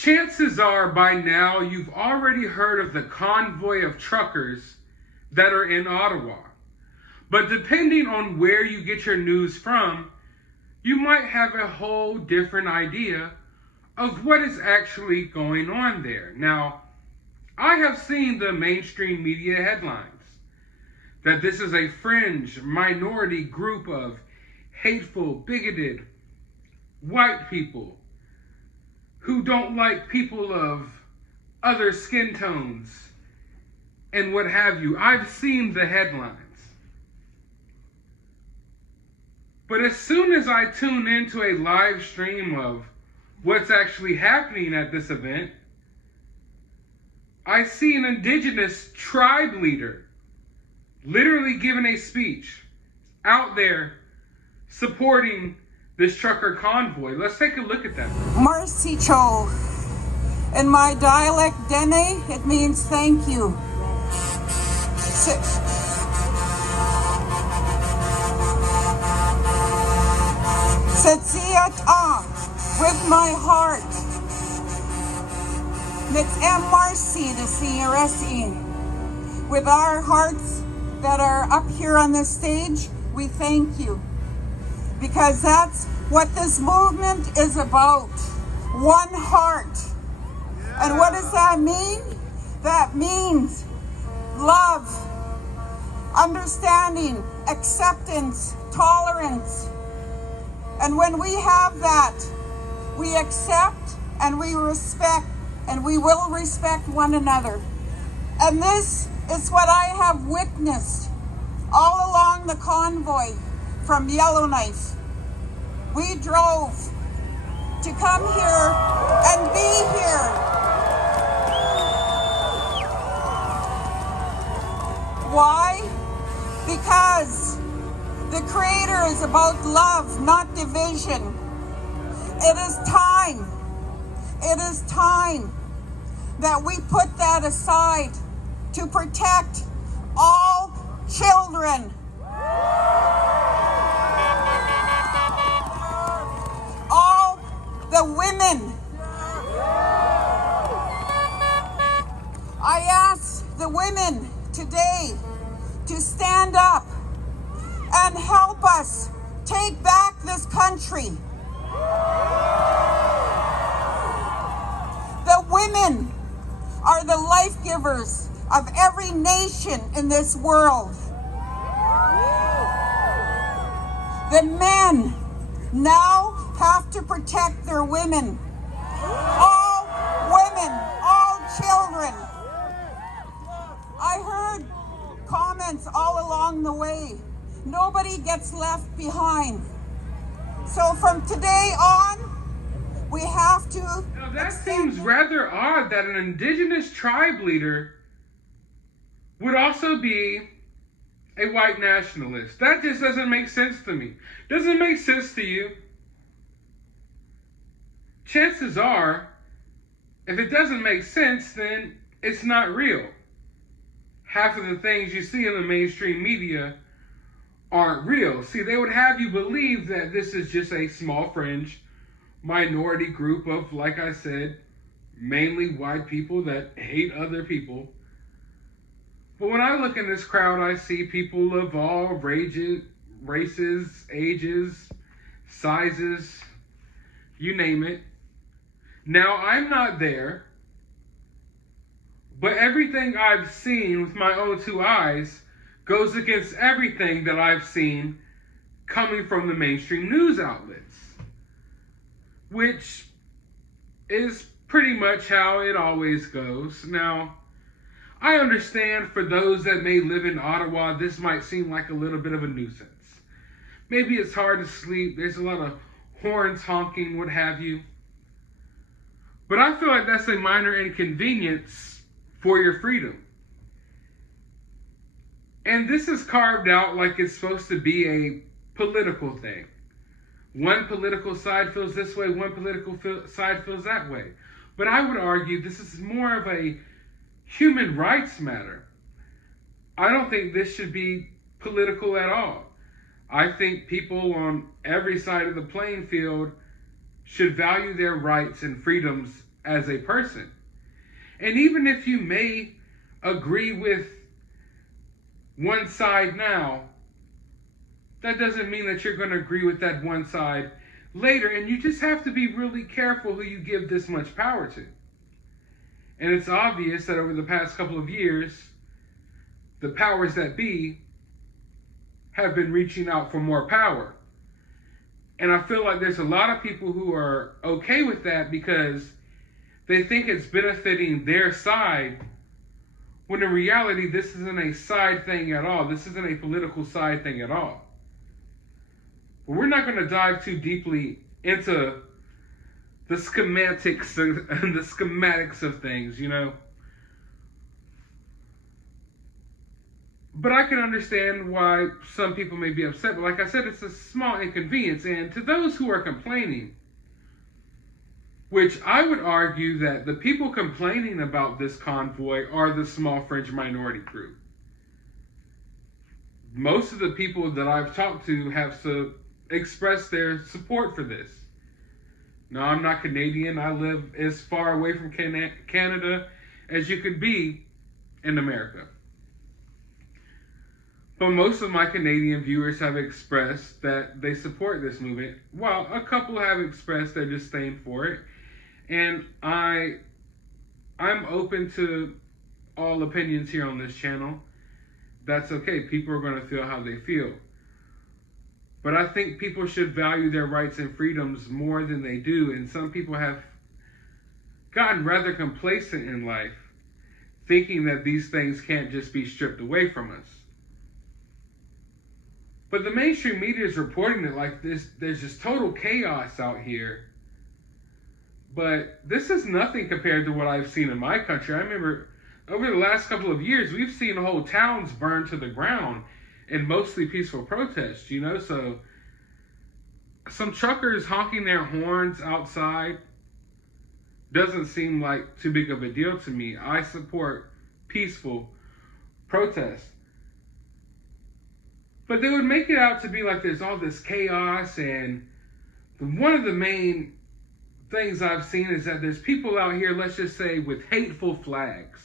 Chances are by now you've already heard of the convoy of truckers that are in Ottawa. But depending on where you get your news from, you might have a whole different idea of what is actually going on there. Now, I have seen the mainstream media headlines that this is a fringe minority group of hateful, bigoted white people who don't like people of other skin tones and what have you. I've seen the headlines. But as soon as I tune into a live stream of what's actually happening at this event, I see an indigenous tribe leader literally giving a speech out there supporting this trucker convoy. Let's take a look at that. Marcy Cho. In my dialect, Dene, it means thank you. Setsiat with my heart. Nits Marcy the CRSE. With our hearts that are up here on this stage, we thank you. Because that's what this movement is about. One heart. And what does that mean? That means love, understanding, acceptance, tolerance. And when we have that, we accept and we respect, and we will respect one another. And this is what I have witnessed all along the convoy from Yellowknife. We drove to come here and be here. Why? Because the Creator is about love, not division. It is time that we put that aside to protect all children. All the women. I ask the women today to stand up and help us take back this country. The women are the life givers of every nation in this world. The men now have to protect their women. All women, all children. I heard comments all along the way. Nobody gets left behind. So from today on, we have to... Now that seems rather odd that an indigenous tribe leader would also be a white nationalist. That just doesn't make sense to me. Doesn't make sense to you. Chances are, if it doesn't make sense, then it's not real. Half of the things you see in the mainstream media aren't real. See, they would have you believe that this is just a small fringe minority group of, like I said, mainly white people that hate other people. But when I look in this crowd, I see people of all races, ages, sizes, you name it. Now, I'm not there, but everything I've seen with my own two eyes goes against everything that I've seen coming from the mainstream news outlets, which is pretty much how it always goes. Now, I understand for those that may live in Ottawa, this might seem like a little bit of a nuisance. Maybe it's hard to sleep. There's a lot of horns honking, what have you. But I feel like that's a minor inconvenience for your freedom. And this is carved out like it's supposed to be a political thing. One political side feels this way, one political side feels that way. But I would argue this is more of a human rights matter. I don't think this should be political at all. I think people on every side of the playing field should value their rights and freedoms as a person. And even if you may agree with one side now, that doesn't mean that you're going to agree with that one side later. And you just have to be really careful who you give this much power to. And it's obvious that over the past couple of years, the powers that be have been reaching out for more power. And I feel like there's a lot of people who are okay with that because they think it's benefiting their side, when in reality, this isn't a side thing at all. This isn't a political side thing at all. But we're not going to dive too deeply into the schematics and the schematics of things, you know. But I can understand why some people may be upset. But like I said, it's a small inconvenience. And to those who are complaining, which I would argue that the people complaining about this convoy are the small fringe minority group. Most of the people that I've talked to have expressed their support for this. No, I'm not Canadian. I live as far away from Canada as you could be in America. But most of my Canadian viewers have expressed that they support this movement, while a couple have expressed their disdain for it. And I'm open to all opinions here on this channel. That's okay. People are going to feel how they feel. But I think people should value their rights and freedoms more than they do. And some people have gotten rather complacent in life, thinking that these things can't just be stripped away from us. But the mainstream media is reporting it like this. There's just total chaos out here. But this is nothing compared to what I've seen in my country. I remember over the last couple of years, we've seen whole towns burned to the ground in mostly peaceful protests, you know. So some truckers honking their horns outside doesn't seem like too big of a deal to me. I support peaceful protests. But they would make it out to be like there's all this chaos, and one of the main things I've seen is that there's people out here, let's just say, with hateful flags.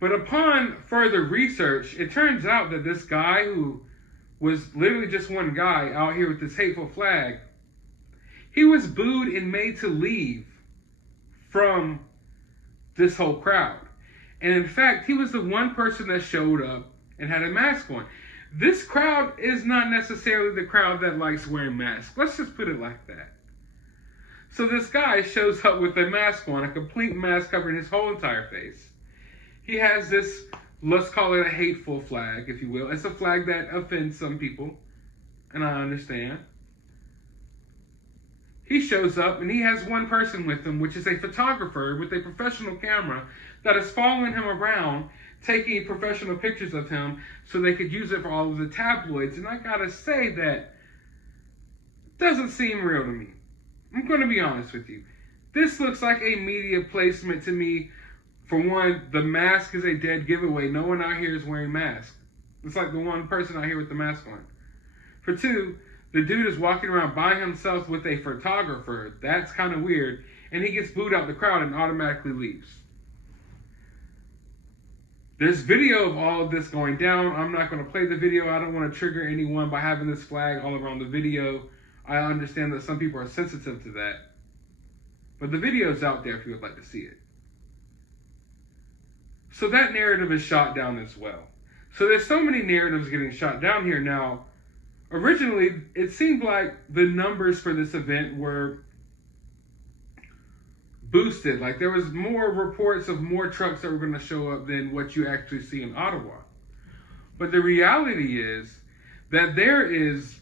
But upon further research, it turns out that this guy, who was literally just one guy out here with this hateful flag, he was booed and made to leave from this whole crowd. And in fact, he was the one person that showed up and had a mask on. This crowd is not necessarily the crowd that likes wearing masks. Let's just put it like that. So this guy shows up with a mask on, a complete mask covering his whole entire face. He has this, let's call it a hateful flag, if you will. It's a flag that offends some people, and I understand. He shows up, and he has one person with him, which is a photographer with a professional camera that is following him around, taking professional pictures of him so they could use it for all of the tabloids. And I gotta say that doesn't seem real to me. I'm going to be honest with you. This looks like a media placement to me. For one, the mask is a dead giveaway. No one out here is wearing masks. It's like the one person out here with the mask on. For two, the dude is walking around by himself with a photographer. That's kind of weird. And he gets booed out the crowd and automatically leaves. There's video of all of this going down. I'm not going to play the video. I don't want to trigger anyone by having this flag all around the video. I understand that some people are sensitive to that. But the video is out there if you would like to see it. So that narrative is shot down as well. So there's so many narratives getting shot down here now. Originally, it seemed like the numbers for this event were boosted. Like there was more reports of more trucks that were going to show up than what you actually see in Ottawa. But the reality is that there is,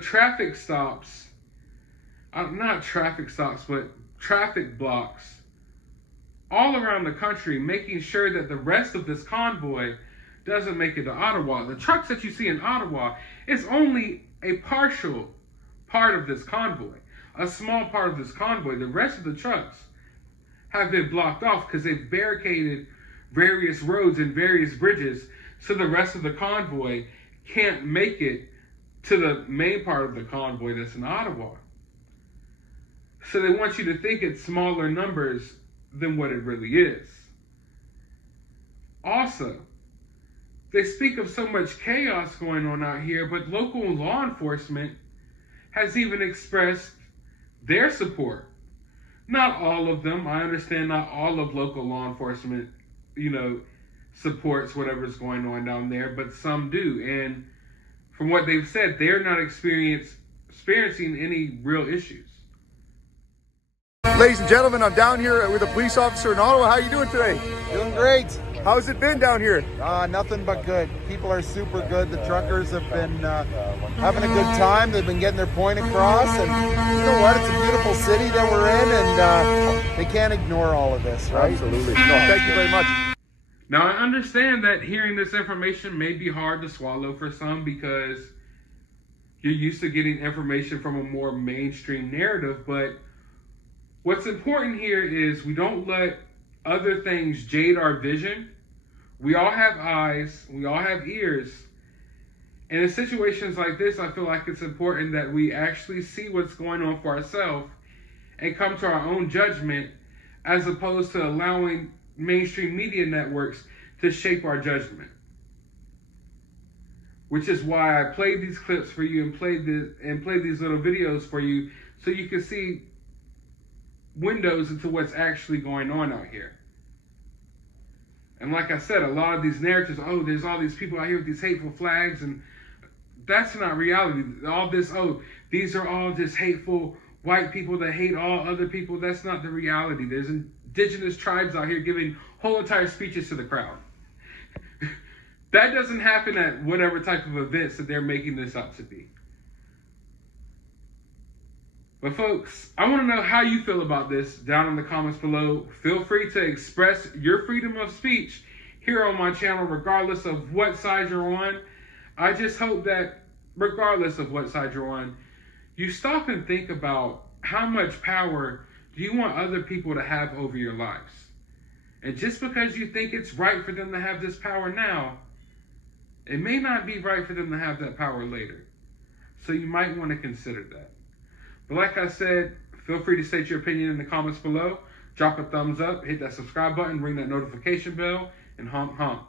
traffic stops, not traffic stops, but traffic blocks all around the country, making sure that the rest of this convoy doesn't make it to Ottawa. The trucks that you see in Ottawa is only a partial part of this convoy, a small part of this convoy. The rest of the trucks have been blocked off because they've barricaded various roads and various bridges so the rest of the convoy can't make it to the main part of the convoy that's in Ottawa. So they want you to think it's smaller numbers than what it really is. Also, they speak of so much chaos going on out here, but local law enforcement has even expressed their support. Not all of them. I understand not all of local law enforcement, supports whatever's going on down there, but some do. And from what they've said, they're not experiencing any real issues. Ladies and gentlemen, I'm down here with a police officer in Ottawa. How are you doing today? Doing great. How's it been down here? Nothing but good. People are super good. The truckers have been having a good time. They've been getting their point across. And you know what? It's a beautiful city that we're in, and they can't ignore all of this, right? Absolutely. No, thank you very much. Now, I understand that hearing this information may be hard to swallow for some because you're used to getting information from a more mainstream narrative, but what's important here is we don't let other things jade our vision. We all have eyes, we all have ears, and in situations like this, I feel like it's important that we actually see what's going on for ourselves and come to our own judgment as opposed to allowing mainstream media networks to shape our judgment. Which is why I played these clips for you and played these little videos for you so you can see windows into what's actually going on out here. And like I said, a lot of these narratives, there's all these people out here with these hateful flags, and that's not reality. All this, these are all just hateful white people that hate all other people. That's not the reality. There's indigenous tribes out here giving whole entire speeches to the crowd. That doesn't happen at whatever type of events that they're making this up to be. But folks, I want to know how you feel about this down in the comments below. Feel free to express your freedom of speech here on my channel, regardless of what side you're on. I just hope that regardless of what side you're on, you stop and think about how much power do you want other people to have over your lives. And just because you think it's right for them to have this power now, it may not be right for them to have that power later. So you might want to consider that. But like I said, feel free to state your opinion in the comments below. Drop a thumbs up, hit that subscribe button, ring that notification bell, and hump hump.